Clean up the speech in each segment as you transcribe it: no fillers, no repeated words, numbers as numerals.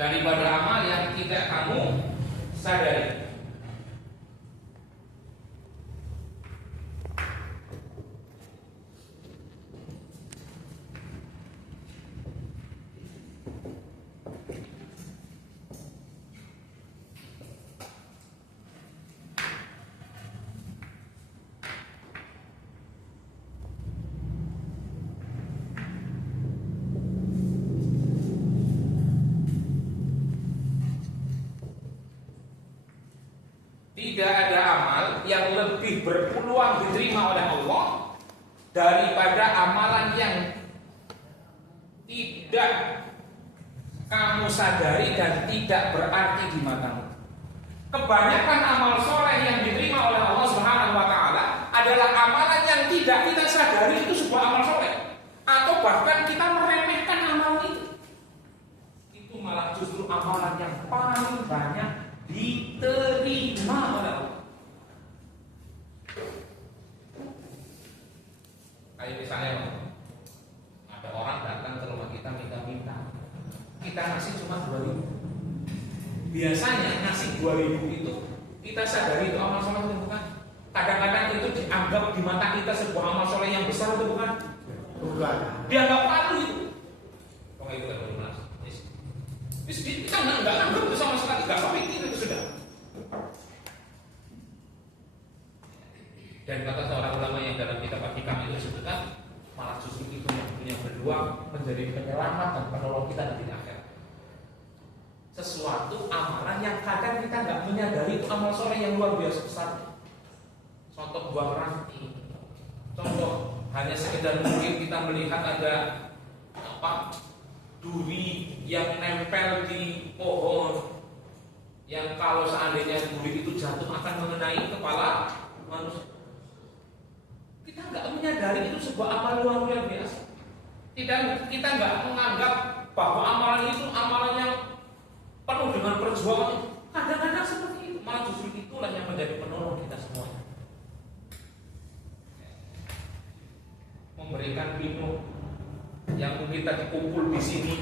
daripada amal yang tidak kamu sadari. Tidak ada amal yang lebih berpeluang diterima oleh Allah daripada amalan yang tidak kamu sadari dan tidak berarti di matamu. Kebanyakan amal soleh yang diterima oleh Allah Subhanahu wa Ta'ala adalah amalan yang tidak kita sadari itu sebuah amal soleh, atau bahkan kita meremehkan amalan itu. Itu malah justru amalan yang paling banyak diterima oleh Allah. Kayak misalnya ada orang datang ke rumah kita minta, kita ngasih cuma 2.000. Biasanya ngasih 2.000 itu kita sadari itu amal soleh itu bukan. Kadang-kadang itu dianggap di mata kita sebuah amal soleh yang besar itu bukan. Dianggap malu itu. Kalau itu kan benar. Kita nggak anggap itu sama sekali, nggak kepikir itu sudah. Dan kata seorang ulama yang dalam kitab Hikam itu disebutkan, malah justru itu yang punya berdoa menjadi penyelamat dan penolong kita nanti di akhirat. Sesuatu amalan yang kadang kita nggak menyadari itu amal soleh yang luar biasa besar. Contoh buang ranting, contoh hanya sekedar mungkin kita melihat ada duri yang nempel di pohon, yang kalau seandainya duri itu jatuh akan mengenai kepala manusia. Kita nggak menyadari itu sebuah amal luar biasa. Kita nggak menganggap bahwa amalan itu amalan yang penuh dengan perjuangan. Kadang-kadang seperti itu, malah justru itulah yang menjadi penolong kita semuanya. Memberikan minum yang mungkin tadi kumpul di sini,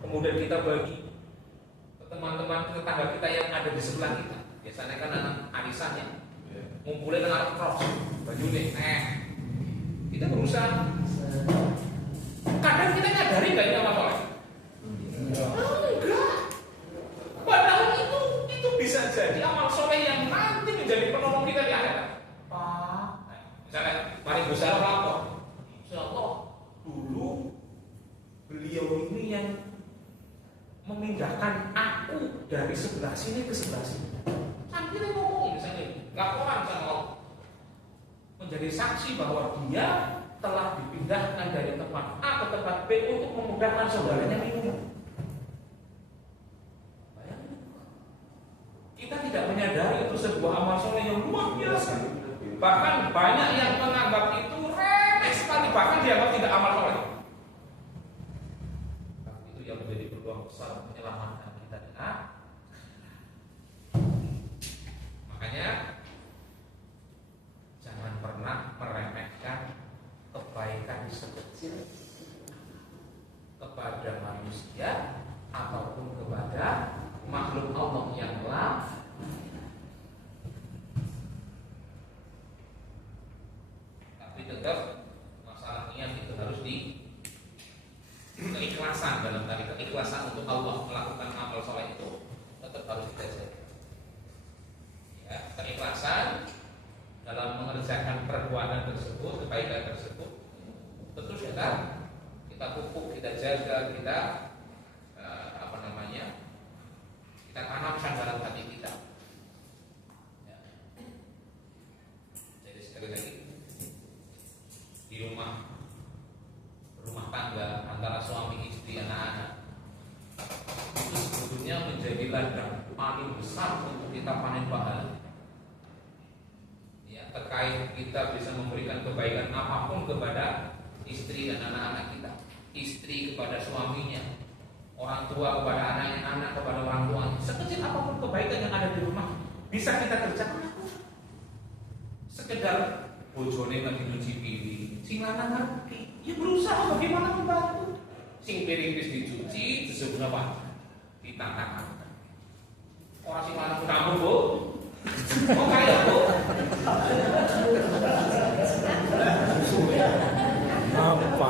kemudian kita bagi ke teman-teman tetangga kita yang ada di sebelah kita. Biasanya kan anak arisannya ngumpulin anak cross, baju deh, kita berusaha. Kadang kita nyadari nggak ini amal soleh? Enggak. Padahal itu bisa jadi amal soleh yang nanti menjadi penolong kita di akhirat. Misalnya, mari berusaha lapor. Insyaallah dulu beliau ini yang memindahkan aku dari sebelah sini ke sebelah sini. Sambil ngomong misalnya, laporan sama Allah, menjadi saksi bahwa dia telah dipindahkan dari tempat A ke tempat B untuk memudahkan saudaranya minum. Bayangin, kita tidak menyadari itu sebuah amal soleh yang luar biasa. Bahkan banyak yang menganggap itu remeh sekali, bahkan dianggap tidak amal soleh. Itu yang menjadi peluang besar menyelamatkan kita di akhirat. Makanya jangan pernah meremehkan kebaikan sekecil kepada manusia ataupun kepada makhluk Allah yang lain. Tapi tetap masalah niat itu harus keikhlasan, dalam tadi keikhlasan untuk Allah melakukan amal soleh itu tetap harus kita jaga. Ya, keikhlasan dalam mengerjakan perbuatan tersebut, kebaikan tersebut, tentu kita pupuk, kita jaga, kita kita tanamkan dalam hati kita. Ya. Jadi sekali lagi, di rumah tangga antara suami, istri, anak-anak itu sebetulnya menjadi ladang paling besar untuk kita panen pahala. Ya, terkait kita bisa memberikan kebaikan apapun kepada istri dan anak-anak kita, istri kepada suaminya, orang tua kepada anaknya, anak kepada orang tuanya. Sekecil apapun kebaikan yang ada di rumah bisa kita kerjakan. Sekedar bojone lagi nyuci piring, sing lanang ngerti, ya berusaha bagaimana membantu. Sing piring wis dicuci, disebut apa? ditantang. Orang sing lanang kamu, Bu. Oh kaya, Bu. Apa?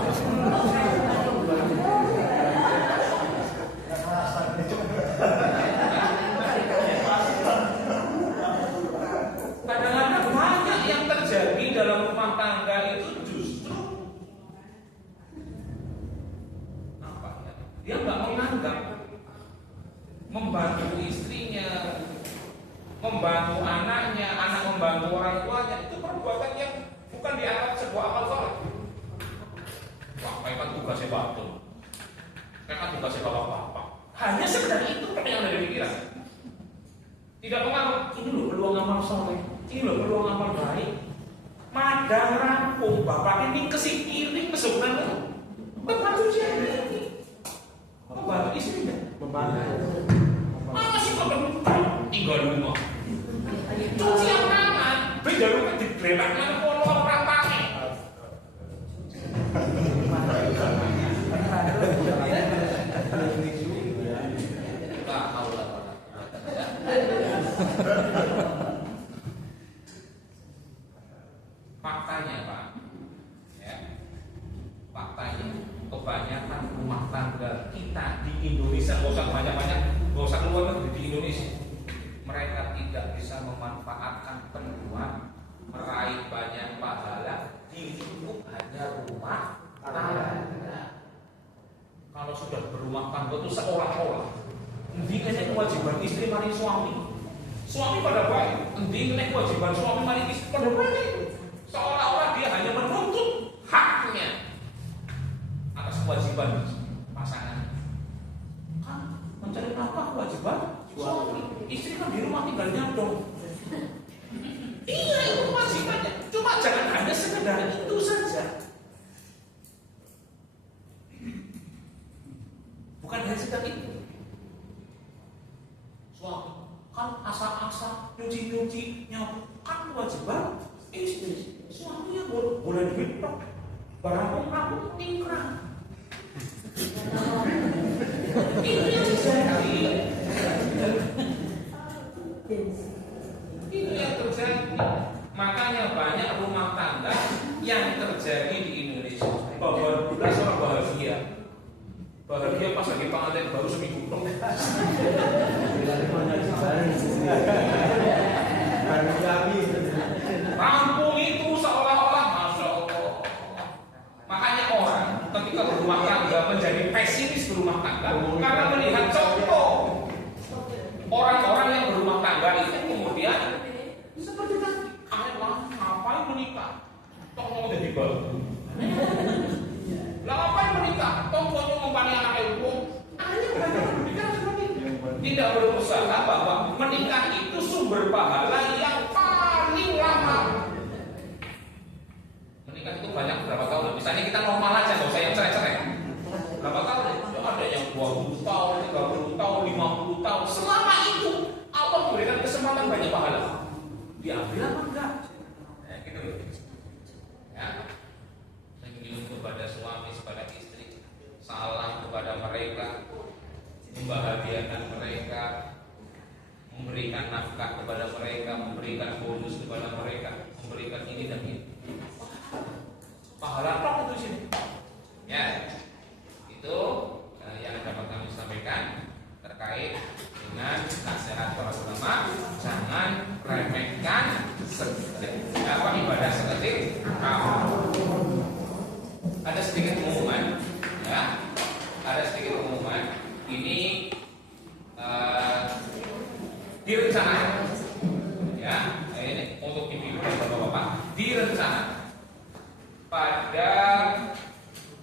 Kadang-kadang banyak yang terjadi dalam rumah tangga itu justru apa ya? Dia nggak menganggap membantu istrinya, membantu anaknya, anak membantu orang tuanya itu perbuatan yang bukan dianggap sebuah amal soleh. Wah, kayak kan tugasnya batu, kayak kan tugasnya bapak-bapak. Hanya sekedar itu yang ada di pikiran. Tidak menganggap ini loh peluang amal soleh, ini loh peluang amal baik. Madang rampung, bapak ini kesipiring kesebenarnya. Membantu siapa ini? Membantu istrinya. Masih tinggal di rumah. Cuci yang tangan, beda rumah di gretak mana polo orang pakai. Faktanya Pak, ya, faktanya kebanyakan rumah tangga kita di Indonesia, nggak usah banyak-banyak, nggak usah keluar negeri, di Indonesia, mereka tidak bisa memanfaatkan perempuan meraih banyak pahala di lingkup hanya rumah tangga. Kalau sudah berumah tangga itu seolah-olah intinya kewajiban istri mari suami pada baik, intinya kewajiban suami mari istri pada baik. Seolah-olah dia hanya menuntut haknya atas kewajiban pasangan. Kan mencari nafkah kewajiban suami, istri kan di rumah tinggal nyantong. Iya, itu kewajibannya. Cuma jangan hanya sekedar itu saja. Bukan hanya sekedar itu. Suami kan asal-asal nyuci-nyuci nyapu kan kewajiban istri. Suaminya boleh duit pak, barang pun ingkrah. Ini yang terjadi. Ini yang terjadi. Makanya banyak rumah tangga yang terjadi di Indonesia. Bahwa kita seorang bahagia pas lagi pengantin baru seminggu dong. Rampung itu seolah-olah Masya Allah. Makanya orang ketika berumah tangga menjadi pesimis berumah tangga karena melihat contoh orang-orang yang berumah tangga itu kemudian seperti tadi, ngapain menikah? Toh mau jadi babu. Lah ngapain menikah? Toh mau ngopani anak ibu. Ayo banyak berbicara seperti itu. Tidak berusaha bahwa menikah itu sumber pahala yang paling lama. Menikah itu banyak berapa tahun? Misalnya kita normal aja, nggak usah yang cerai-cerai. Berapa tahun? Ya, ada yang 20 tahun, 30 tahun, 50 tahun. Selama itu Allah memberikan kesempatan banyak pahala. Diambil apa enggak? Ya, gitu loh. Ya. Senyum kepada suami, kepada istri, salam kepada mereka, membahagiakan mereka, memberikan nafkah kepada mereka, memberikan bonus kepada mereka, memberikan ini dan ini. Pahala apa itu sini? Ya, itu yang dapat kami sampaikan terkait dengan nasihat para ulama. Jangan remehkan ibadah seketik amal. Ada sedikit pengumuman, ya. Ada sedikit pengumuman. Ini direncanakan, ya. Ini untuk ibu-ibu dan bapak-bapak direncanakan pada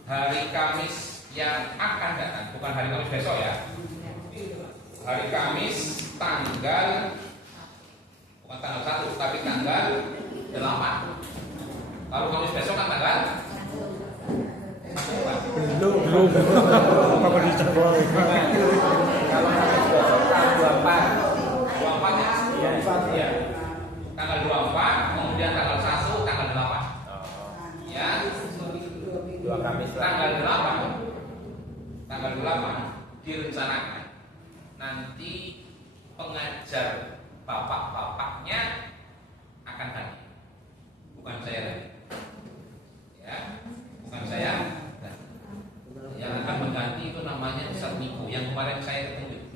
hari Kamis yang akan datang, bukan hari Kamis besok ya. Hari Kamis tanggal bukan tanggal 1 tapi tanggal 8. Kalau Kamis besok kan tanggal belum apa dicoba kalau tanggal 24 ya. Tanggal 24, kemudian tanggal 1, tanggal 8. Ya. 2 Kamis Tanggal 8 direncanakan nanti pengajar bapak-bapaknya akan hadir, bukan saya lagi. Ya, bukan saya. Nah, yang akan mengganti itu namanya Ustaz Niko yang kemarin saya ketemu.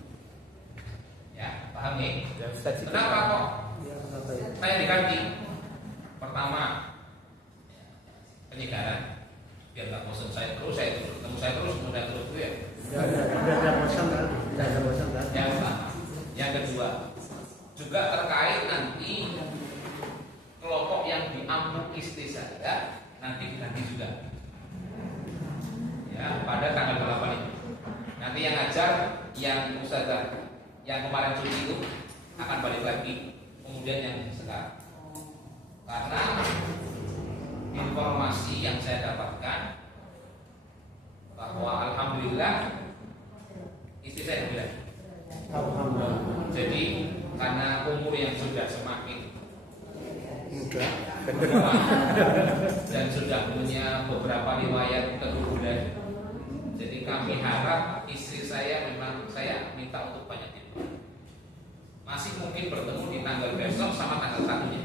Ya, paham ya? Kenapa kok saya diganti? Pertama, penyegaran. Biar nggak bosan saya terus ketemu saya terus kemudian terus itu ya. Tidak bosan kan? Tidak bosan kan? Yang kedua, juga terkait nanti kelompok yang diampu istri saya nanti diganti juga. Ya, pada tanggal 8 itu. Nanti yang ngajar yang ustazah yang kemarin cuti itu akan balik lagi, kemudian yang sekarang. Karena informasi yang saya dapatkan bahwa alhamdulillah istri saya bilang. Alhamdulillah. Jadi karena umur yang sudah semakin Mudah. tua dan sudah punya beberapa riwayat keturunan, jadi kami harap istri saya memang saya minta untuk banyak tidur. Masih mungkin bertemu di tanggal besok sama tanggal 1-nya.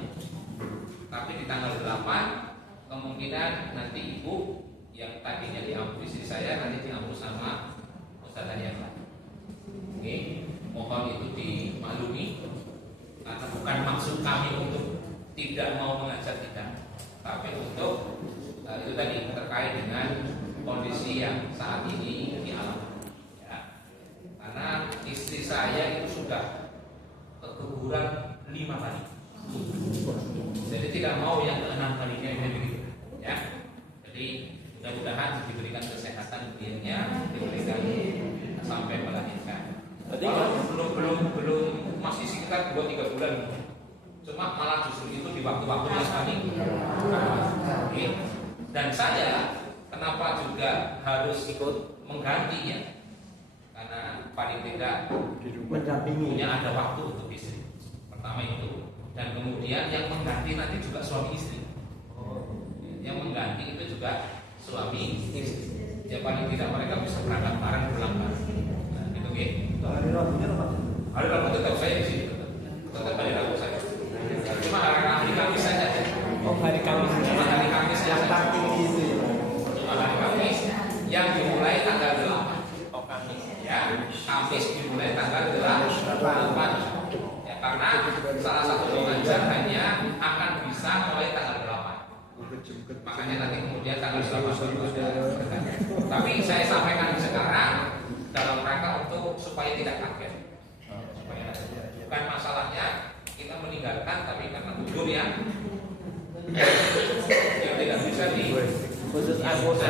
Tapi di tanggal 8 kemungkinan nanti ibu yang tadinya diampu istri saya nanti diampu sama ustazah yang lain. Oke, mohon itu dimaklumi karena bukan maksud kami untuk tidak mau mengajar tidak, tapi untuk itu tadi terkait dengan kondisi yang saat ini dialami. Ya. Karena istri saya itu sudah keguguran 5 kali. Jadi tidak mau yang ke-6 kalinya ini begitu. Ya. Jadi mudah-mudahan diberikan kesehatan dirinya, diberikan sampai melahirkan. Belum masih sekitar 2-3 bulan. Cuma malah justru itu di waktu-waktu yang sekali. Dan saya kenapa juga harus ikut menggantinya? Karena paling tidak Mendampingi. punya ada waktu untuk istri. Pertama itu. Dan kemudian yang mengganti nanti juga suami istri. Yang mengganti itu juga suami istri. Ya paling tidak mereka bisa berangkat bareng pulang bareng. Nah, gitu ya. Hari Rabunya apa? Hari Rabu tetap saya di sini tetap hari Rabu saya. Cuma hari Kamis saja. Oh, hari Kamis. Cuma hari Kamis Yang saja. tinggi itu ya. Cuma hari Kamis yang dimulai tanggal 8. Oh, Kamis. Ya, Kamis dimulai tanggal 8. Ya, karena salah satu pengajar hanya akan bisa mulai tanggal 8. Makanya nanti kemudian tanggal 8 itu sudah berganti. Tapi saya sampaikan sekarang dalam rangka untuk supaya tidak kaget. Bukan masalahnya kita meninggalkan, tapi karena udur yang tidak bisa di Khusus anggota